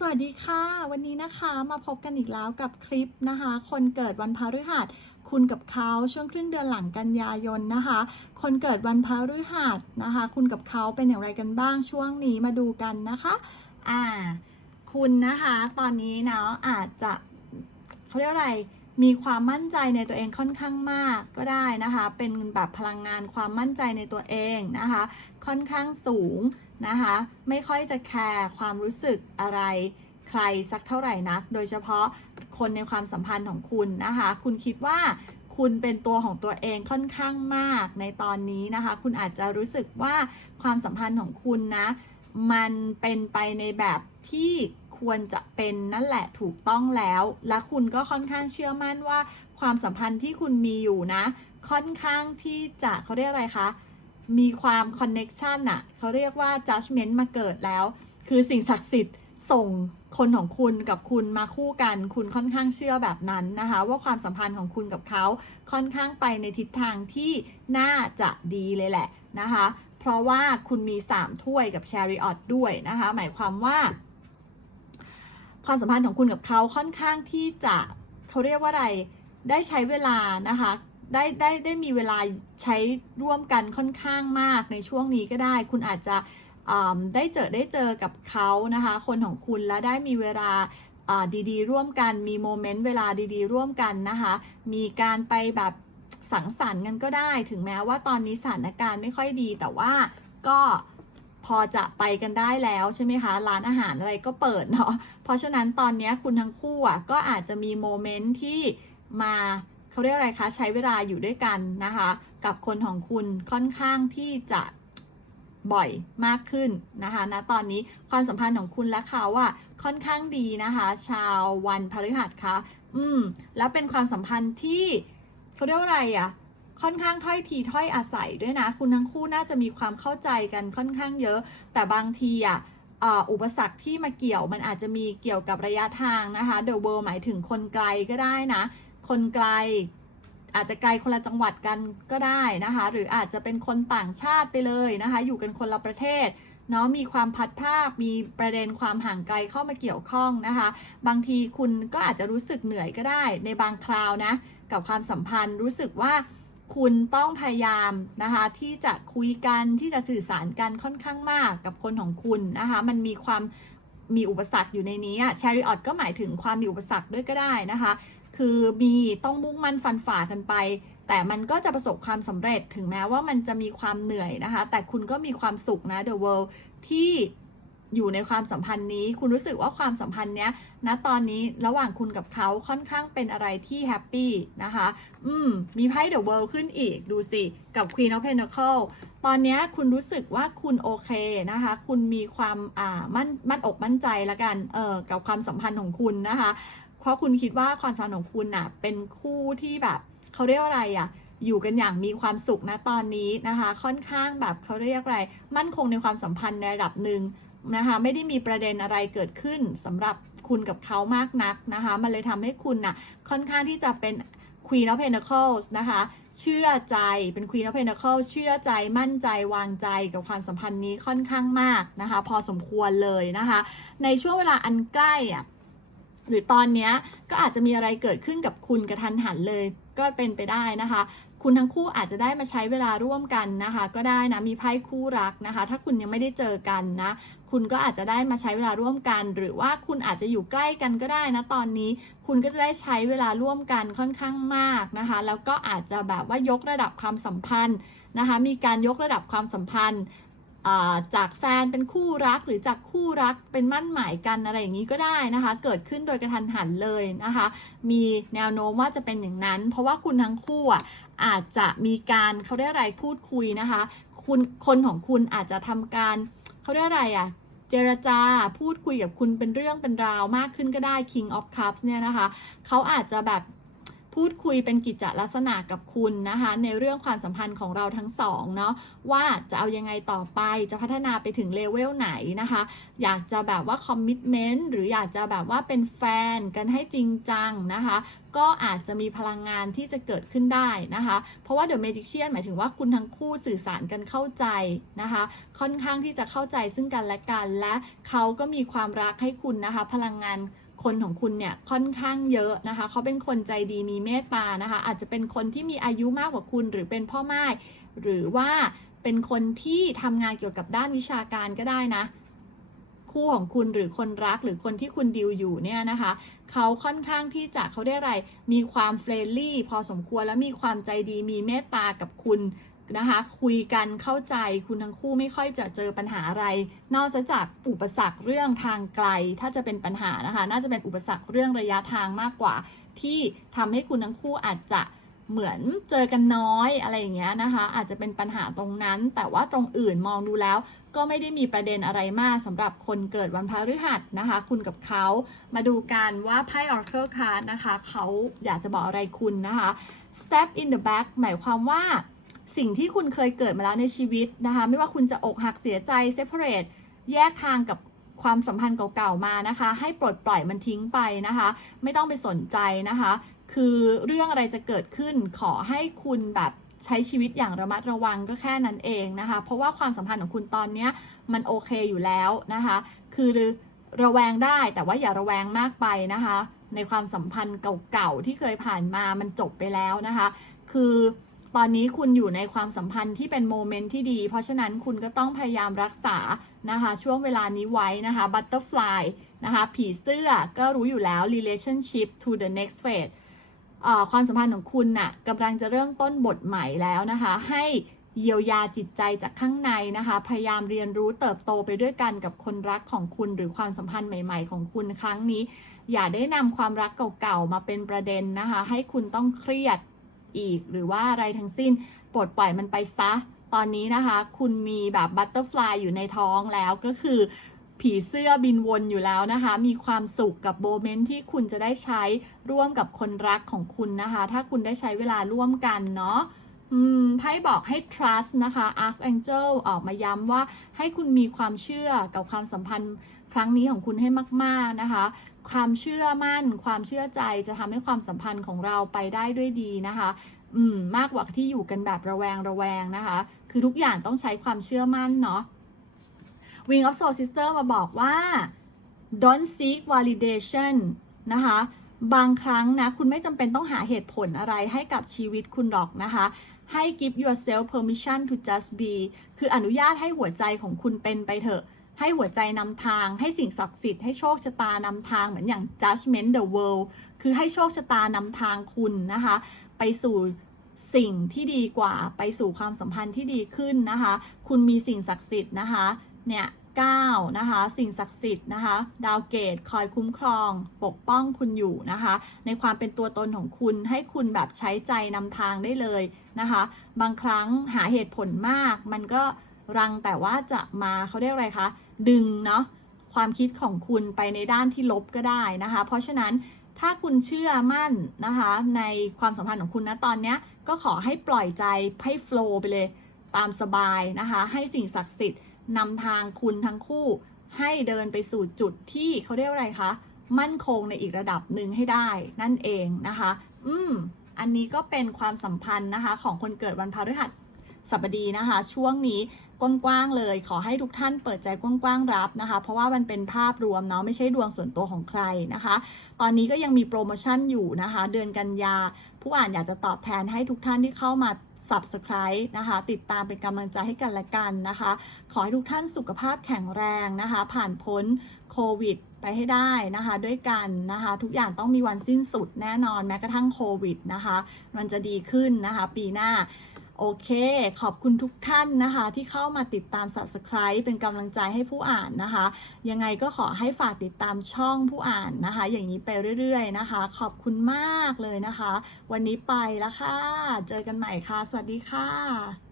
สวัสดีค่ะ วันนี้นะคะมาพบกันอีกแล้วกับคลิปนะคะ คนเกิดวันพฤหัสคุณกับเขาช่วงครึ่งเดือนหลังกันยายนนะคะ คนเกิดวันพฤหัสนะคะ คุณกับเขาเป็นอย่างไรกันบ้างช่วงนี้มาดูกันนะคะอ่าคุณนะคะตอนนี้เนาะอาจจะเขาเรียกอะไรมีความมั่นใจในตัวเองค่อนข้างมากก็ได้นะคะ เป็นแบบพลังงานความมั่นใจในตัวเองนะคะ ค่อนข้างสูง นะคะไม่ค่อยจะแคร์ความรู้สึกอะไรใครสักเท่าไหร่นัก โดยเฉพาะคนในความสัมพันธ์ของคุณนะคะ คุณคิดว่าคุณเป็นตัวของตัวเองค่อนข้างมากในตอนนี้นะคะ คุณอาจจะรู้สึกว่าความสัมพันธ์ของคุณนะ มันเป็นไปในแบบที่ควรจะเป็นนั่นแหละถูกต้องแล้ว และคุณก็ค่อนข้างเชื่อมั่นว่า ความสัมพันธ์ที่คุณมีอยู่นะ ค่อนข้างที่จะเขาเรียกอะไรคะ มีความคอนเน็กชันอะเขาเรียกว่า judgment มาเกิดแล้ว คือสิ่งศักดิ์สิทธิ์ส่งคนของคุณกับคุณมาคู่กัน คุณค่อนข้างเชื่อแบบนั้นนะคะ ว่าความสัมพันธ์ของคุณกับเขาค่อนข้างไปในทิศทางที่น่าจะดีเลยแหละนะคะ เพราะว่าคุณมี 3 ถ้วยกับ Chariot ด้วยนะคะ หมายความว่า ความสัมพันธ์ของคุณกับเขาค่อนข้างที่จะเขาเรียกว่าอะไรได้ใช้เวลานะคะ ได้ได้ได้มีเวลาใช้ร่วมกันค่อนข้างมากในช่วงนี้ก็ได้ คุณอาจจะได้เจอได้เจอกับเขานะคะ คนของคุณและได้มีเวลาอ่าดีๆ ร่วมกันมีโมเมนต์เวลาดีๆ ร่วมกันนะคะ มีการไปแบบสังสรรค์กันก็ได้ ถึงแม้ว่าตอนนี้สถานการณ์ไม่ค่อยดี แต่ว่าก็พอจะไปกันได้แล้วใช่ไหมคะ ร้านอาหารอะไรก็เปิดเนาะเพราะฉะนั้นตอนนี้คุณทั้งคู่อะก็อาจจะมีโมเมนต์ที่มา เขาเรียกอะไรคะ ใช้เวลาอยู่ด้วยกันนะคะ กับคนของคุณค่อนข้างที่จะบ่อยมากขึ้นนะคะณตอนนี้ความสัมพันธ์ของคุณและเขาอะค่อนข้างดีนะคะ ชาววันพฤหัสคะอืม แล้วเป็นความสัมพันธ์ที่เขาเรียกว่าอะไรอะค่อนข้างถ้อยทีถ้อยอาศัยด้วยนะ คุณทั้งคู่น่าจะมีความเข้าใจกันค่อนข้างเยอะ แต่บางทีอะอ่าอุปสรรคที่มาเกี่ยวมันอาจจะมีเกี่ยวกับระยะทางนะคะ The World หมายถึงคนไกลก็ได้นะ คนไกล อาจจะไกลคนละจังหวัดกันก็ได้นะคะ หรืออาจจะเป็นคนต่างชาติไปเลยนะคะ อยู่กันคนละประเทศเนาะมีความพัดภาคมีประเด็นความห่างไกลเข้ามาเกี่ยวข้องนะคะ บางทีคุณก็อาจจะรู้สึกเหนื่อยก็ได้ ในบางคราวนะ กับความสัมพันธ์รู้สึกว่าคุณต้องพยายามนะคะที่จะคุยกันที่จะสื่อสารกันค่อนข้างมากกับคนของคุณนะคะมันมีความมีอุปสรรคอยู่ในนี้แชริออตก็หมายถึงความมีอุปสรรคด้วยก็ได้นะคะ คือมีต้องมุ่งมั่นฟันฝ่ากันไป แต่มันก็จะประสบความสำเร็จถึงแม้ว่ามันจะมีความเหนื่อยนะคะ แต่คุณก็มีความสุขนะ The World ที่อยู่ในความสัมพันธ์นี้ คุณรู้สึกว่าความสัมพันธ์เนี้ยณตอนนี้ระหว่างคุณกับเขาค่อนข้างเป็นอะไรที่แฮปปี้นะคะ อืม มีไพ่ The World ขึ้นอีกดูสิ กับ Queen of Pentacles ตอนนี้คุณรู้สึกว่าคุณโอเคนะคะ คุณมีความอ่ามั่นมั่นอกมั่นใจละกัน เออกับความสัมพันธ์ของคุณนะคะ เพราะคุณคิดว่าความสัมพันธ์ของคุณน่ะเป็นคู่ที่แบบเขาเรียกว่าอะไรอะอยู่กันอย่างมีความสุขนะตอนนี้นะคะ ค่อนข้างแบบเขาเรียกอะไร มั่นคงในความสัมพันธ์ในระดับหนึ่งนะคะ ไม่ได้มีประเด็นอะไรเกิดขึ้นสำหรับคุณกับเขามากนักนะคะ มันเลยทำให้คุณน่ะค่อนข้างที่จะเป็น Queen of Pentacles นะคะ เชื่อใจเป็น Queen of Pentacles เชื่อใจมั่นใจวางใจกับความสัมพันธ์นี้ค่อนข้างมากนะคะ พอสมควรเลยนะคะ ในช่วงเวลาอันใกล้อะ หรือตอนนี้ก็อาจจะมีอะไรเกิดขึ้นกับคุณกระทันหันเลย ก็เป็นไปได้นะคะ คุณทั้งคู่อาจจะได้มาใช้เวลาร่วมกันนะคะ ก็ได้นะมีไพ่คู่รักนะคะ ถ้าคุณยังไม่ได้เจอกันนะคุณก็อาจจะได้มาใช้เวลาร่วมกัน หรือว่าคุณอาจจะอยู่ใกล้กันก็ได้นะตอนนี้ คุณก็จะได้ใช้เวลาร่วมกันค่อนข้างมากนะคะ แล้วก็อาจจะแบบว่ายกระดับความสัมพันธ์นะคะ มีการยกระดับความสัมพันธ์ จากแฟนเป็นคู่รักหรือจากคู่รักเป็นมั่นหมายกันอะไรอย่างนี้ก็ได้นะคะ เกิดขึ้นโดยกระทันหันเลยนะคะ มีแนวโน้มว่าจะเป็นอย่างนั้น เพราะว่าคุณทั้งคู่อะอาจจะมีการเขาเรียกอะไรพูดคุยนะคะ คุณคนของคุณอาจจะทำการเขาเรียกอะไรอะเจรจาพูดคุยกับคุณเป็นเรื่องเป็นราวมากขึ้นก็ได้ King of Cups เนี่ยนะคะ เขาอาจจะแบบ พูดคุยเป็นกิจจลักษณะกับคุณนะคะ ในเรื่องความสัมพันธ์ของเราทั้งสองเนาะว่าจะเอายังไงต่อไปจะพัฒนาไปถึงเลเวลไหนนะคะ อยากจะแบบว่าคอมมิชเมนต์หรืออยากจะแบบว่าเป็นแฟนกันให้จริงจังนะคะก็อาจจะมีพลังงานที่จะเกิดขึ้นได้นะคะ เพราะว่า The Magician หมายถึงว่าคุณทั้งคู่สื่อสารกันเข้าใจนะคะ ค่อนข้างที่จะเข้าใจซึ่งกันและกัน และเขาก็มีความรักให้คุณนะคะ พลังงาน คนของคุณเนี่ยค่อนข้างเยอะนะคะ เขาเป็นคนใจดีมีเมตตานะคะ อาจจะเป็นคนที่มีอายุมากกว่าคุณ หรือเป็นพ่อไม้หรือว่าเป็นคนที่ทำงานเกี่ยวกับด้านวิชาการก็ได้นะ คู่ของคุณหรือคนรักหรือคนที่คุณดิวอยู่เนี่ยนะคะเขาค่อนข้างที่จะเขาได้อะไร มีความเฟรนลี่พอสมควรและมีความใจดีมีเมตตากับคุณ นะคะคุยกันเข้าใจคุณทั้งคู่ไม่ค่อยจะเจอปัญหาอะไร นอกจากอุปสรรคเรื่องทางไกล ถ้าจะเป็นปัญหานะคะ น่าจะเป็นอุปสรรคเรื่องระยะทางมากกว่า ที่ทำให้คุณทั้งคู่อาจจะเหมือนเจอกันน้อยอะไรอย่างเงี้ยนะคะ อาจจะเป็นปัญหาตรงนั้น แต่ว่าตรงอื่นมองดูแล้ว ก็ไม่ได้มีประเด็นอะไรมากสำหรับคนเกิดวันพฤหัสนะคะ คุณกับเขามาดูกันว่าไพ่ Oracle Card นะคะ เขาอยากจะบอกอะไรคุณนะคะ Step in the back หมายความว่า สิ่งที่คุณเคยเกิดมาแล้วในชีวิตนะคะ ไม่ว่าคุณจะอกหักเสียใจ separate แยกทางกับความสัมพันธ์เก่าๆมานะคะ ให้ปลดปล่อยมันทิ้งไปนะคะ ไม่ต้องไปสนใจนะคะ คือเรื่องอะไรจะเกิดขึ้นขอให้คุณแบบใช้ชีวิตอย่างระมัดระวังก็แค่นั้นเองนะคะ เพราะว่าความสัมพันธ์ของคุณตอนนี้มันโอเคอยู่แล้วนะคะ คือระแวงได้แต่ว่าอย่าระแวงมากไปนะคะ ในความสัมพันธ์เก่าๆที่เคยผ่านมามันจบไปแล้วนะคะ คือ ตอนนี้คุณอยู่ในความสัมพันธ์ที่เป็นโมเมนต์ที่ดี เพราะฉะนั้นคุณก็ต้องพยายามรักษานะคะ ช่วงเวลานี้ไว้นะคะ butterfly นะคะผีเสื้อก็รู้อยู่แล้ว relationship to the next phase ความสัมพันธ์ของคุณน่ะกำลังจะเริ่มต้นบทใหม่แล้วนะคะ ให้เยียวยาจิตใจจากข้างในนะคะ พยายามเรียนรู้เติบโตไปด้วยกันกับคนรักของคุณหรือความสัมพันธ์ใหม่ๆ ของคุณครั้งนี้ อย่าได้นำความรักเก่าๆมาเป็นประเด็นนะคะ ให้คุณต้องเครียด อีก หรือว่าอะไรทั้งสิ้นปลดปล่อยมันไปซะ ตอนนี้นะคะ คุณมีแบบบัตเตอร์ฟลายอยู่ในท้องแล้วก็คือผีเสื้อบินวนอยู่แล้วนะคะ มีความสุขกับโมเมนต์ที่คุณจะได้ใช้ร่วมกับคนรักของคุณนะคะ ถ้าคุณได้ใช้เวลาร่วมกันเนาะไพ่บอกให้ trust นะคะ archangel ออกมาย้ำว่าให้คุณมีความเชื่อกับความสัมพันธ์ครั้งนี้ของคุณให้มาก ๆ นะคะ ความเชื่อมั่น ความเชื่อใจจะทำให้ความสัมพันธ์ของเราไปได้ด้วยดีนะคะ อืมมากกว่าที่อยู่กันแบบระแวงระแวงนะคะ คือทุกอย่างต้องใช้ความเชื่อมั่นเนาะ Wing of Soul Sister มาบอกว่า don't seek validation นะคะบางครั้งนะ คุณไม่จำเป็นต้องหาเหตุผลอะไรให้กับชีวิตคุณหรอกนะคะ ให้ give yourself permission to just be คืออนุญาตให้หัวใจของคุณเป็นไปเถอะ ให้หัวใจนำทาง ให้สิ่งศักดิ์สิทธิ์ให้โชคชะตานำทางเหมือนอย่าง judgment the world คือให้โชคชะตานำทางคุณนะคะ ไปสู่สิ่งที่ดีกว่า ไปสู่ความสัมพันธ์ที่ดีขึ้นนะคะ คุณมีสิ่งศักดิ์สิทธิ์นะคะ เนี่ย9นะคะสิ่งศักดิ์สิทธิ์นะคะ ดาวเกตคอยคุ้มครอง ปกป้องคุณอยู่นะคะ ในความเป็นตัวตนของคุณให้คุณแบบใช้ใจนำทางได้เลยนะคะ บางครั้งหาเหตุผลมากมันก็ รังแต่ว่าจะมาเขาเรียกอะไรคะ ดึงเนาะความคิดของคุณไปในด้านที่ลบก็ได้นะคะ เพราะฉะนั้นถ้าคุณเชื่อมั่นนะคะ ในความสัมพันธ์ของคุณนะตอนเนี้ยก็ขอให้ปล่อยใจให้โฟล์ไปเลย ตามสบายนะคะ ให้สิ่งศักดิ์สิทธิ์นำทางคุณทั้งคู่ ให้เดินไปสู่จุดที่เขาเรียกอะไรคะ มั่นคงในอีกระดับหนึ่งให้ได้นั่นเองนะคะ อืม อันนี้ก็เป็นความสัมพันธ์นะคะ ของคนเกิดวันพฤหัส สบดีนะคะ ช่วงนี้กว้างๆเลย ขอให้ทุกท่านเปิดใจกว้างๆรับนะคะ เพราะว่ามันเป็นภาพรวมเนาะไม่ใช่ดวงส่วนตัวของใครนะคะ ตอนนี้ก็ยังมีโปรโมชั่นอยู่นะคะ เดือนกันยา ผู้อ่านอยากจะตอบแทนให้ทุกท่านที่เข้ามา subscribe นะคะ ติดตามเป็นกำลังใจให้กันและกันนะคะ ขอให้ทุกท่านสุขภาพแข็งแรงนะคะ ผ่านพ้นโควิดไปให้ได้นะคะ ด้วยกันนะคะ ทุกอย่างต้องมีวันสิ้นสุดแน่นอนแม้กระทั่งโควิดนะคะ มันจะดีขึ้นนะคะ ปีหน้า โอเค ขอบคุณทุกท่านนะคะ ที่เข้ามาติดตาม subscribe เป็นกำลังใจให้ผู้อ่านนะคะ ยังไงก็ขอให้ฝากติดตามช่องผู้อ่านนะคะ อย่างนี้ไปเรื่อยๆนะคะ ขอบคุณมากเลยนะคะ วันนี้ไปแล้วค่ะ เจอกันใหม่ค่ะ สวัสดีค่ะ